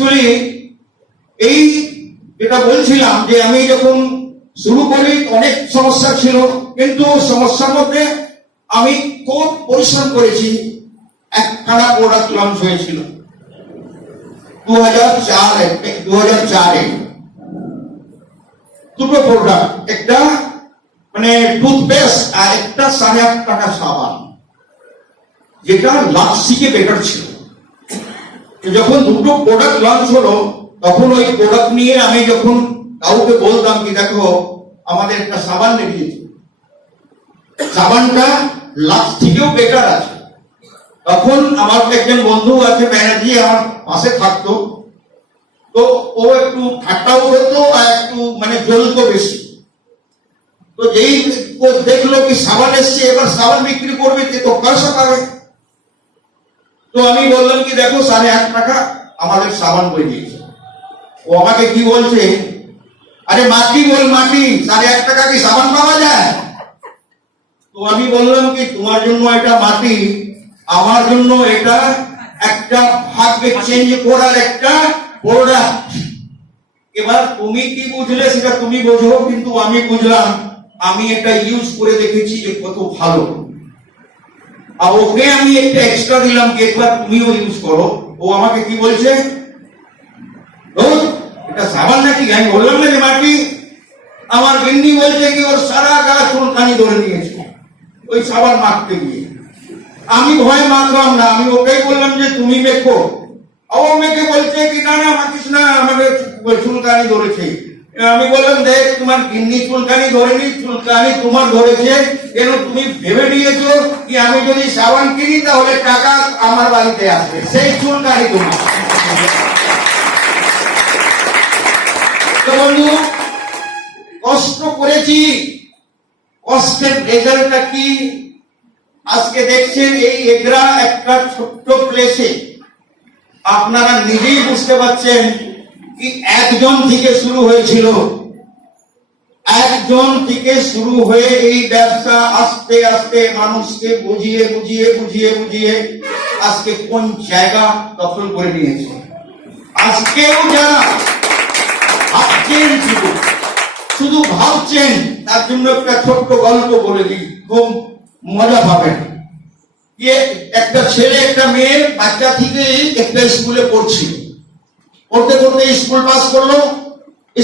Actually এই যেটা বলছিলাম যে আমি যখন শুরু করি অনেক সমস্যা ছিল, কিন্তু সমস্যার মধ্যে আমি খুব পরিশ্রম করেছি। একখানা প্রোডাক্ট লঞ্চ হয়েছিল 2004-এ, দুটো প্রোডাক্ট, একটা মানে টুথপেস্ট আর একটা 8.5 টাকা সাবান, যেটা লাক্স থেকে বেটার ছিল। যখন দুটো প্রোডাক্ট লঞ্চ হলো তখন ওই প্রোডাক্ট নিয়ে আমি যখন কাউকে বলতাম কি দেখো আমাদের একটা সাবান বেরিয়েছে, সাবানটা লাক্স থেকেও বেটার আছে, তখন আমার একজন বন্ধু আছে ব্যানার্জি, আমার পাশে থাকতো, তো ও একটু ঠাট্টাও করতো আর একটু মানে জ্বলতো বেশি। তো যেই ও দেখলো কি সাবান এসছে, এবার সাবান বিক্রি করবে তো পয়সা পাবে। তো আমি বললাম কি দেখো 8.5 টাকা আমাদের সাবান বেরিয়েছে। ও আমাকে কি বলছে, আরে মাটি বল মাটি, 8.5 টাকা কি সাবান পাওয়া যায়? তো আমি বললাম কি তোমার জন্য এটা মাটি, আমার জন্য এটা একটা ভাগ্য চেঞ্জ করার একটা প্রোডাক্ট। এবার তুমি কি বুঝলে সেটা তুমি বোঝো, কিন্তু আমি বুঝলাম, আমি এটা ইউজ করে দেখেছি যে কত ভালো। আর ওকে আমি একটা এক্সট্রা দিলাম কি একবার তুমিও ইউজ করো। ও আমাকে কি বলছে, এটা সাবান নাকি? আমি বললাম না যে মাটি। আমার গিন্নি বলছে কি ওর সারা গা চুলকানি ধরে নিয়েছে ওই সাবান মাখতে গিয়ে। আমি ভয় মাখলাম না, আমি ওকেই বললাম যে তুমি মেখো। ও মেখে বলছে কি না না মাখিস না, আমাদের চুলকানি ধরেছে। আমি বললাম দেখ তোমার গিন্নি চুলকানি ধরেনি, চুলকানি তোমার ধরেছে কেন তুমি ভেবে নিয়েছো কি আমি যদি সাবান কিনি তাহলে টাকা আমার বাড়িতে আসবে, সেই চুলকানি তোমার। তো বন্ধু কষ্ট করেছি, কষ্টের রেজাল্টটা কি আজকে দেখছেন এই এগরা একটা ছোট্ট প্লেসে। আপনারা নিজেই বুঝতে পারছেন কি একজন থেকে শুরু হয়েছিল, একজন থেকে শুরু হয়ে এই ব্যবসা আস্তে আস্তে মানুষকে বুঝিয়ে বুঝিয়ে বুঝিয়ে বুঝিয়ে আজকে কোন জায়গা দখল করে নিয়েছে। আজকেও যারা ভাবছেন শুধু ভাবছেন, তার জন্য একটা ছোট্ট গল্প বলে দিই, খুব মজা পাবেন। একটা ছেলে একটা মেয়ে বাচ্চা থেকে একটা স্কুলে পড়ছিল, পড়তে পড়তে স্কুল পাস করলো,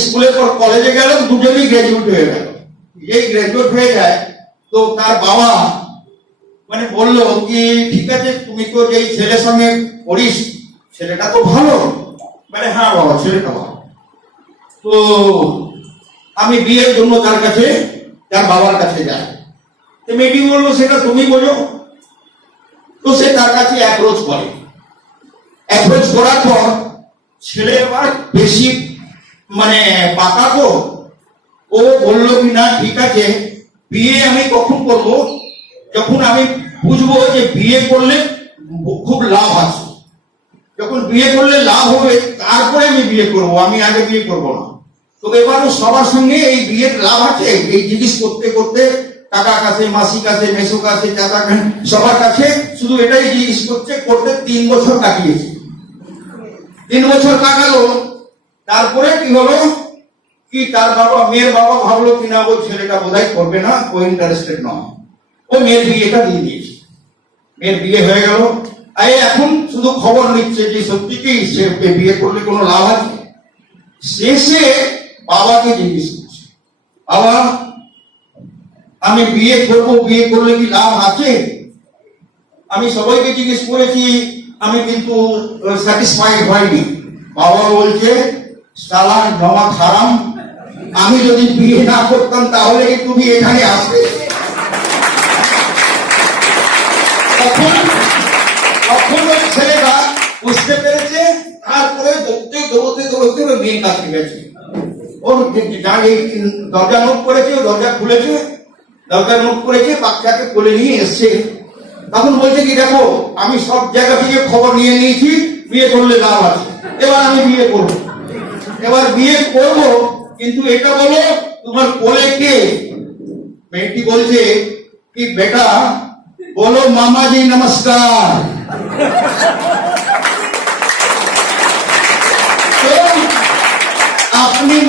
স্কুলের পর কলেজে গেল, দুজনেই গ্রাজুয়েট হয়ে গেল। এই গ্রাজুয়েট হয়ে যায় তো তার বাবা মানে বললো কি ঠিক আছে তুমি তো যেই ছেলের সঙ্গে পড়িস ছেলেটা তো ভালো, মানে হ্যাঁ বাবা ছেলেটা ভালো, তো আমি বিয়ের জন্য তার কাছে তার বাবার কাছে যাই। তো মেয়েটি বললো সেটা তুমি বোঝো। তো সে তার কাছে অ্যাপ্রোচ করে, অ্যাপ্রোচ করার পর ছেলে আবার বেশি মানে পাকা তো, ও বললো কি না ঠিক আছে বিয়ে আমি কখন করবো, যখন আমি বুঝবো যে বিয়ে করলে খুব লাভ আছে, যখন বিয়ে করলে লাভ হবে তারপরে আমি বিয়ে করব, আমি আগে বিয়ে করবো না। তো এবারও সবার সঙ্গে এই বিয়ের লাভ আছে এই জিনিস করতে করতে কাকা কাছে মাসি কাছে মেসো কাছে চাচা সবার কাছে শুধু এটাই জিনিস করতে 3 বছর কাটিয়েছে। 3 বছর কাটালো, তারপরে কি হলো কি তার বাবা মেয়ের বাবা ভাবলো কিনা ওই ছেলেটা বোধহয় করবে না, ও ইন্টারেস্টেড নয়, ও মেয়ের বিয়েটা দিয়ে দিয়েছে। মেয়ের বিয়ে হয়ে গেল, এখন শুধু খবর নিচ্ছে যে সত্যি কি সে বিয়ে করলে কোনো লাভ আছে। শেষে বাবাকে জিজ্ঞেস করছে, বাবা আমি বিয়ে করবো, বিয়ে করলে কি লাভ আছে? আমি সবাইকে জিজ্ঞেস করেছি, আমি কিন্তু স্যাটিসফাইড হয়নি। বাবা বলছে সালা নমক হারাম, আমি যদি বিয়ে না করতাম তাহলে কি তুমি এখানে আসবে? তখন ওই ছেলেটা বুঝতে পেরেছে, তারপরে দৌড়তে দৌড়তে দৌড়তে ওই মেয়ের কাছে গেছে। ওর দরজা নক করেছে, দরজা খুলেছে, দরজা নক করেছে, বাচ্চাকে কোলে নিয়ে এসছে। তখন বলছে কি দেখো আমি সব জায়গা থেকে খবর নিয়ে নিয়েছি, বিয়ে করলে লাভ আছে, এবার আমি বিয়ে করবো। এবার বিয়ে করবো, কিন্তু এটা বলো তোমার কোলে কে? মেয়েটি বলছে কি বেটা बोलो मामा जी नमस्कार।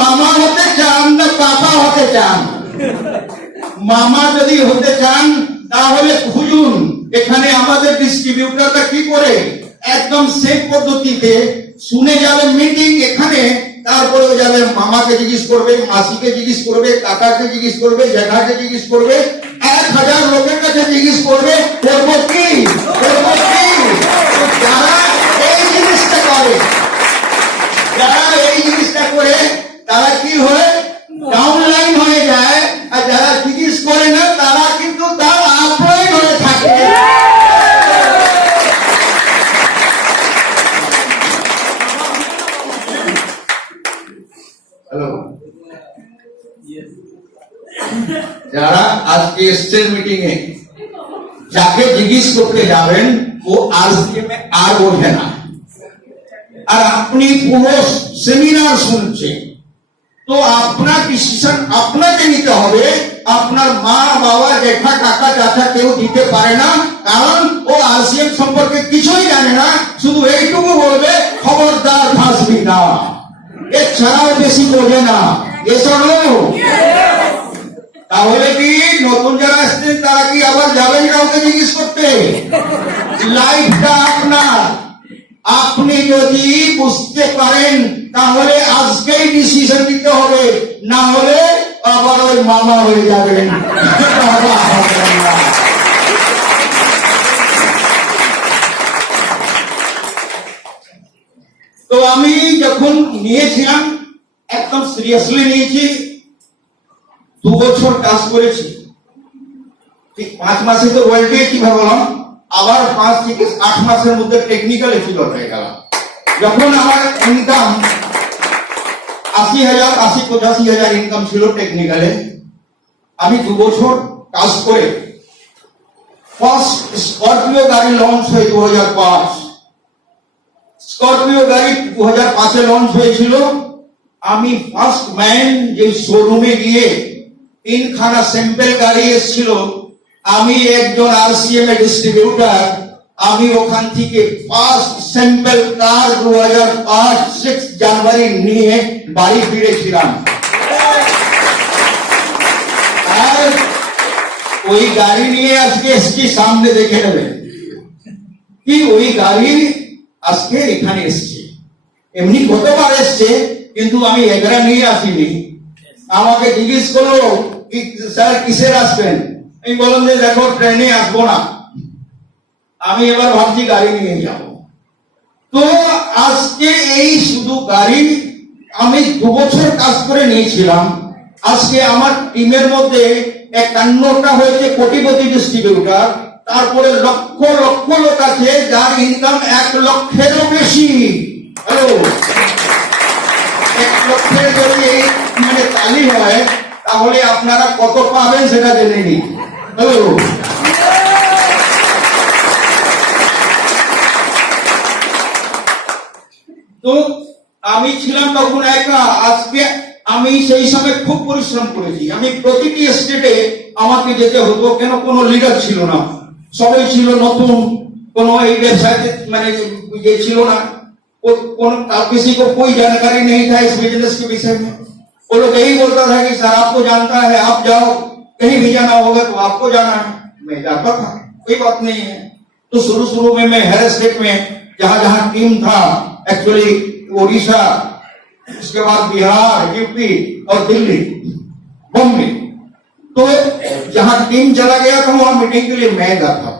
মামা হতে চান না পাপা হতে চান? মামা যদি হতে চান তাহলে খুঁজুন এখানে আমাদের ডিস্ট্রিবিউটরটা কি করে একদম সেফ পদ্ধতিতে শুনে যাবে মিটিং এখানে, তারপরে যাবে মামাকে জিজ্ঞেস করবে, মাসিকে জিজ্ঞেস করবে, কাকাকে জিজ্ঞেস করবে, জ্যাঠাকে জিজ্ঞেস করবে, 1000 লোকের কাছে জিজ্ঞেস করবে, করবো কি? যারা এই জিনিসটা করে, তারা কি হয় ডাউনলাইন হয়ে যায়, আর যারা জিজ্ঞেস করে না তারা কিন্তু তার আপলাইন হয়ে থাকে। হ্যালো, যারা আজকে এসছেন মিটিং এ, যাকে জিজ্ঞেস করতে যাবেন ও আজকে আর বোঝে না, আর আপনি পুরো সেমিনার শুনছেন, তো আপনার ডিসিশন আপনাকে নিতে হবে। আপনার মা বাবা জেঠা কাকা চাচা কেউ দিতে পারে না, কারণ ও আরসিএম সম্পর্কে কিছুই জানে না, শুধু এইটুকু বলবে খবরদার ফাঁসবি না, এছাড়াও বেশি বোঝে না। এসব তাহলে কি নতুন যারা আসছেন তারা কি আবার যাবেন কাউকে জিজ্ঞেস করতে? লাইফটা আপনার, আপনি যদি বুঝতে পারেন তাহলে আজকেই ডিসিশন নিতে হবে, না হলে আবার ওই মামা হয়ে যাবেন। তো আমি যখন নিয়েছিলাম একদম সিরিয়াসলি নিয়েছি, 2 বছর কাজ করেছি, ঠিক 5 মাসে তো ওয়েলডে কিভাবে বললাম, আবার 5 থেকে 8 মাসের মধ্যে টেকনিক্যাল এক্সিকিউটিভ হয়ে গেলাম। যখন আমার ইনকাম 80,000 ইনকাম ছিল টেকনিক্যালে, আমি 2 বছর কাজ করে ফার্স্ট স্করপিও গাড়ি লঞ্চ হয় 2005। স্করপিও গাড়ি 2005-এ লঞ্চ হয়েছিল। আমি ফার্স্ট ম্যান যে শোরুমে গিয়ে 3খানা স্যাম্পল গাড়ি এসেছিল, আমি একজন আরসিএম এর ডিস্ট্রিবিউটর, আমি ওখান থেকে ফার্স্ট স্যাম্পল কার 2005 6 জানুয়ারি নিয়ে বাড়ি ফিরেছিলাম। আর ওই গাড়ি নিয়ে আজকে এসছি, সামনে দেখে নেবেন কি ওই গাড়ি আজকে এখানে এসছে। এমনি কতবার এসছে, কিন্তু আমি এগরা নিয়ে আসিনি। আমাকে জিজ্ঞেস করলো কি স্যার কিসের আসবেন, আমি বললাম যে দেখো ট্রেনে আসবো না, আমি এবার ভাবছি গাড়ি নিয়ে যাব। তো আজকে এই শুধু গাড়ি আমি 2 বছর কাজ করে নিয়েছিলাম, আজকে আমার টিমের মধ্যে 51টা হয়েছে কোটিপতি ডিস্ট্রিবিউটর, তারপরে লক্ষ লক্ষ লোক আছে যার ইনকাম 1 লক্ষেরও বেশি। হ্যালো, 1 লক্ষের যদি মানে তালি হয় তাহলে আপনারা কত পাবেন সেটা জেনে নিন। হ্যালো, তো আমি ছিলাম তখন একা। আজকে আমি সেই সময় খুব পরিশ্রম করেছি। আমি প্রতিটি স্টেটে আমাকে যেতে হতো, কেন কোনো লিডার ছিল না, সবাই ছিল নতুন, কোনো এই ব্যবসায় মানে ये ছিল না, किसी को कोई जानकारी नहीं था इस बिजनेस के विषय में। वो लोग यही बोलता था कि सर आपको जानता है, आप जाओ, कहीं भी जाना होगा तो आपको जाना है। मैं जाता था, कोई बात नहीं है। तो शुरू में मैं हर स्टेट में जहां जहां टीम था, एक्चुअली उड़ीसा, उसके बाद बिहार, यूपी और दिल्ली, बॉम्बे, तो जहां टीम चला गया था वहां मीटिंग के लिए मैं गया था।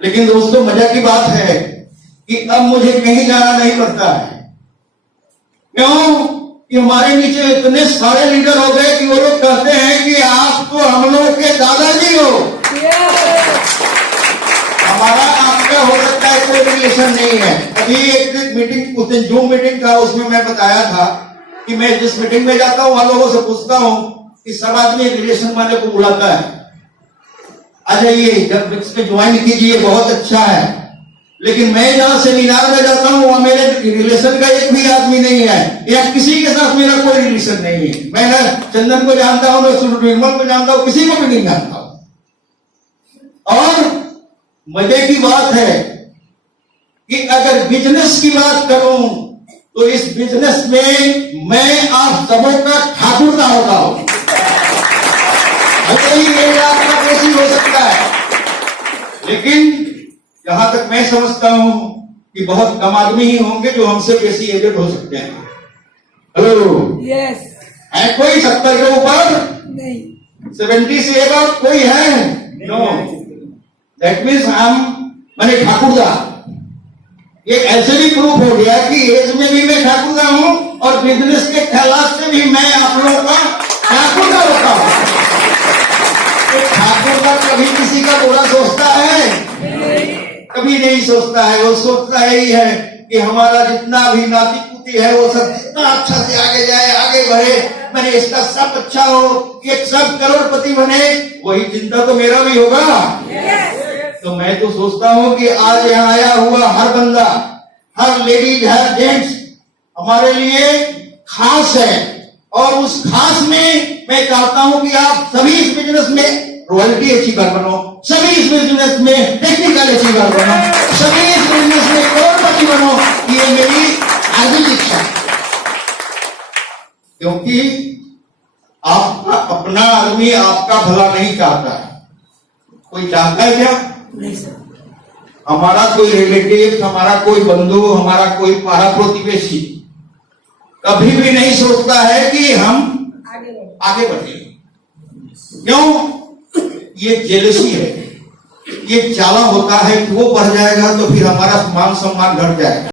लेकिन दोस्तों मजा की बात है कि अब मुझे कहीं जाना नहीं पड़ता है। क्यों? कि हमारे नीचे इतने सारे लीडर हो गए कि वो लोग कहते हैं कि आप तो हम लोग के दादाजी हो। हमारा आपका हो सकता है कोई रिलेशन नहीं है। अभी एक मीटिंग, उस दिन जूम मीटिंग था, उसमें मैं बताया था कि मैं जिस मीटिंग में जाता हूं वहां लोगों से पूछता हूं कि सब आदमी रिलेशन वाले को बुलाता है, आ जाइए जब इसमें ज्वाइन कीजिए, बहुत अच्छा है। लेकिन मैं जहां सेमिनार में जाता हूं वहां मेरे रिलेशन का एक भी आदमी नहीं है, या किसी के साथ मेरा कोई रिलेशन नहीं है। मैं न चंदन को जानता हूं, न निर्मल को जानता हूं, किसी को भी नहीं जानता हूं। और मजे की बात है कि अगर बिजनेस की बात करूं तो इस बिजनेस में मैं आप सबों का ठाकुरदा होता हूं। भले ही मेरा आपका बेसी हो सकता है, लेकिन जहां तक मैं समझता हूं कि बहुत कम आदमी ही होंगे जो हमसे बेसी एजेड हो सकते हैं। हेलो, यस, है कोई 70 के ऊपर? नहीं, 70 से एबव कोई है? नो। दैट मीन्स हम मैंने ठाकुरदा। ये ऐसे भी प्रूफ हो गया कि एज में भी मैं ठाकुरदा हूं और बिजनेस के ख्यालात से भी मैं आप लोगों का ठाकुरदा होता हूं। तो ठाकुरदा कभी किसी का बुरा सोचता है? कभी नहीं सोचता है। वो सोचता ही है कि हमारा जितना भी नाती पुती है वो सब जितना अच्छा से आगे जाए, आगे बढ़े, मैंने इसका सब अच्छा हो, ये सब करोड़पति बने। वही चिंता तो मेरा भी होगा। तो मैं तो सोचता हूं कि आज यहाँ आया हुआ हर बंदा, हर लेडीज, हर जेंट्स हमारे लिए खास है। और उस खास में मैं चाहता हूं कि आप सभी इस बिजनेस में रॉयल्टी अचीवर बनो, सभी इस बिजनेस में टेक्निकल अचीवर बनो, सभी इस बिजनेस में करोड़पति बनो। ये मेरी आदि इच्छा है, क्योंकि आपका अपना आदमी आपका भला नहीं चाहता है। कोई चाहता है क्या? नहीं सर। हमारा कोई रिलेटिव, हमारा कोई बंधु, हमारा कोई पारा प्रतिवेशी कभी भी नहीं सोचता है कि हम आगे बढ़े। क्यों? ये जेलसी है, ये चाला होता है कि वो बढ़ जाएगा तो फिर हमारा मान सम्मान घट जाएगा।